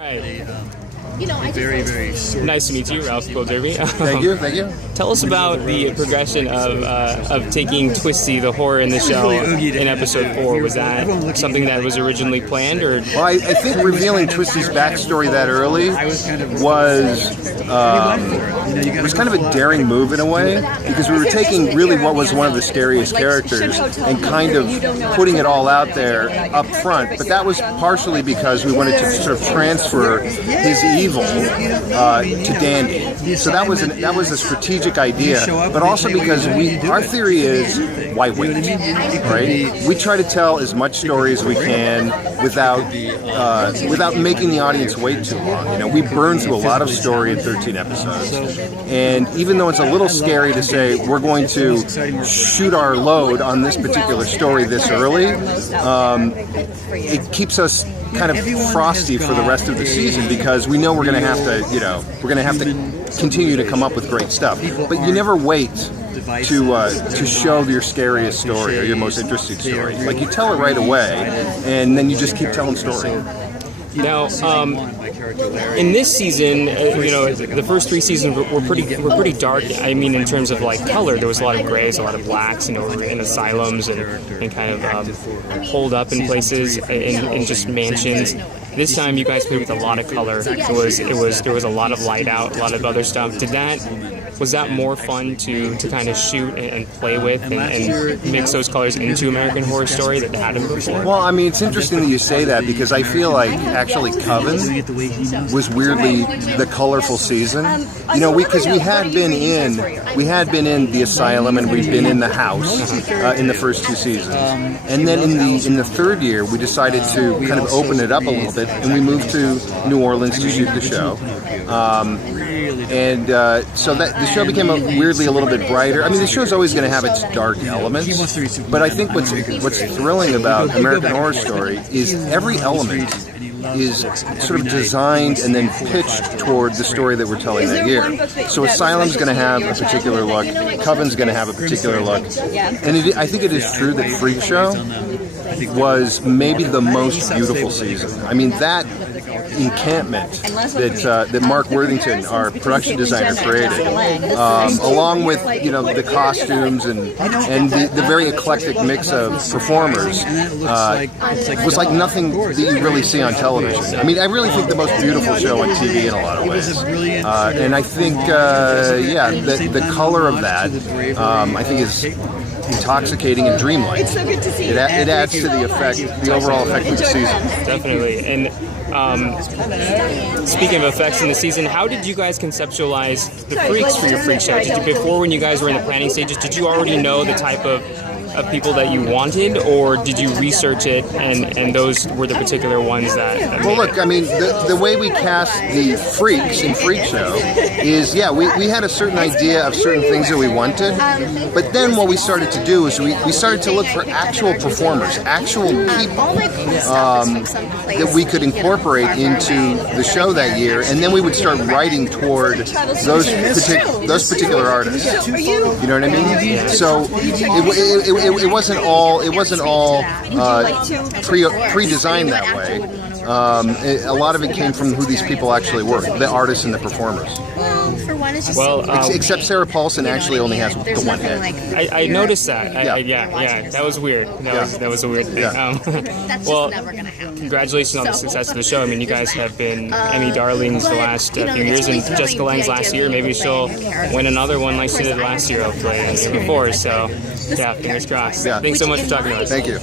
Right. Very, very short. Nice to meet you, Ralph Derby. Thank you, thank you. Tell us about the progression of taking Twisty, the horror in the show, in episode 4. Was that something that was originally planned, or? Well, I think revealing Twisty's backstory that early was kind of a daring move in a way, because we were taking really what was one of the scariest characters and kind of putting it all out there up front. But that was partially because we wanted to sort of transfer his evil to Dandy. So that was a strategic idea, but also because our theory is, why wait, right? We try to tell as much story as we can without making the audience wait too long. You know, we burn through a lot of story in 13 episodes, and even though it's a little scary to say we're going to shoot our load on this particular story this early, it keeps us kind of frosty for the rest of the season, because we know we're going to have to continue to come up with great stuff. But you never wait to show your scariest story or your most interesting story. Like, you tell it right away, and then you just keep telling story. Now, in this season, the first 3 seasons were pretty dark. I mean, in terms of like color, there was a lot of grays, a lot of blacks, in asylums and kind of holed up in places, in just mansions. This time, you guys played with a lot of color. There was a lot of light out, a lot of other stuff. Was that more fun to kind of shoot and play with and mix those colors into American Horror Story that hadn't before? Well, I mean, it's interesting that you say that, because I feel like actually Coven was weirdly the colorful season. You know, because we had been in the asylum and we'd been in the house in the first 2 seasons, and then in the third year we decided to kind of open it up a little bit, and we moved to New Orleans to shoot the show. So that the show became weirdly a little bit brighter. I mean, the show's always going to have its dark elements, but I think what's thrilling about American Horror Story is every element is sort of designed and then pitched toward the story that we're telling that year. So Asylum's going to have a particular look, Coven's going to have a particular look, and I think it is true that Freakshow was maybe the most beautiful season. I mean, that encampment that Mark Worthington, our production designer, created, along with the costumes and the very eclectic mix of performers, was like nothing that you really see on television. I mean, I really think the most beautiful show on TV in a lot of ways, and I think the color of that I think is intoxicating and dreamlike. It's so good to see. It adds to the effect, the overall effect of the season. Definitely. And speaking of effects in the season, how did you guys conceptualize the freaks for your freak show? Before, when you guys were in the planning stages, did you already know the type of people that you wanted, or did you research it and those were the particular ones that well, look, I mean, the way we cast the freaks in Freakshow is, we had a certain idea of certain things that we wanted, but then what we started to do is we started to look for actual performers, actual people that we could incorporate into the show that year, and then we would start writing toward those particular artists. You know what I mean? So it wasn't all pre-designed that way. A lot of it came from who these people actually were, the artists and the performers. Except Sarah Paulson actually only has the one head. I noticed that. That was weird. That was a weird thing. Well, congratulations on the success of the show. I mean, you guys have been Emmy darlings the last few years, and Jessica Lange's last year. Maybe she'll win another one like she did last year, hopefully, and the year before. So, fingers crossed. Yeah. Thanks so much for talking to us. Thank you.